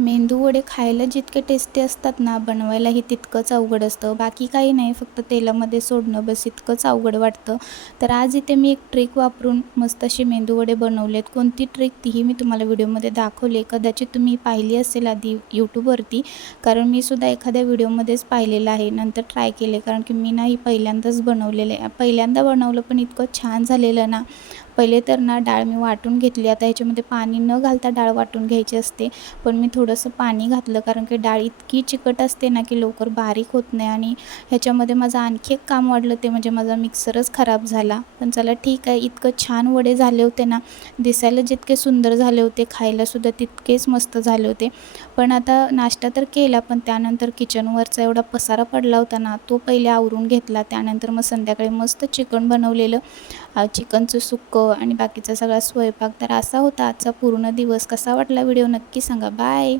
मेंदू वडे खायला जितके टेस्टी असतात ना, बनवायलाही तितकंच अवघड असतं. बाकी काही नाही, फक्त तेलामध्ये सोडणं बस इतकंच अवघड वाटतं. तर आज इथे मी एक ट्रिक वापरून मस्त असे मेंदू वडे बनवलेत. कोणती ट्रिक तीही मी तुम्हाला व्हिडिओमध्ये दाखवली. कदाचित तुम्ही पाहिली असेल आधी YouTubeवरती, कारण मी सुद्धा एखाद्या व्हिडिओमध्येच पाहिलेलं आहे. नंतर ट्राय केले, कारण की मी नाही पहिल्यांदाच बनवलेलं आहे. पहिल्यांदा बनवलं पण इतकं छान झालेलं ना. पहिले तर ना डाळ मी वाटून घेतली. आता ह्याच्यामध्ये पाणी न घालता डाळ वाटून घ्यायची असते. पण मी थोडंसं पाणी घातलं, कारण की डाळ इतकी चिकट असते ना की लवकर बारीक होत नाही. आणि ह्याच्यामध्ये माझं आणखी एक काम वाढलं, ते म्हणजे माझा मिक्सरच खराब झाला. पण चला ठीक आहे, इतकं छान वडे झाले होते ना, दिसायला जितके सुंदर झाले होते, खायलासुद्धा तितकेच मस्त झाले होते. पण आता नाश्ता तर केला, पण त्यानंतर किचनवरचा एवढा पसारा पडला होता ना, तो पहिले आवरून घेतला. त्यानंतर मग संध्याकाळी मस्त चिकन बनवलेलं, चिकनचं सुक्कं आणि बाकीचा सगळा स्वयंपाक. तर असा होता आजचा पूर्ण दिवस. कसा वाटला व्हिडिओ नक्की सांगा. बाय.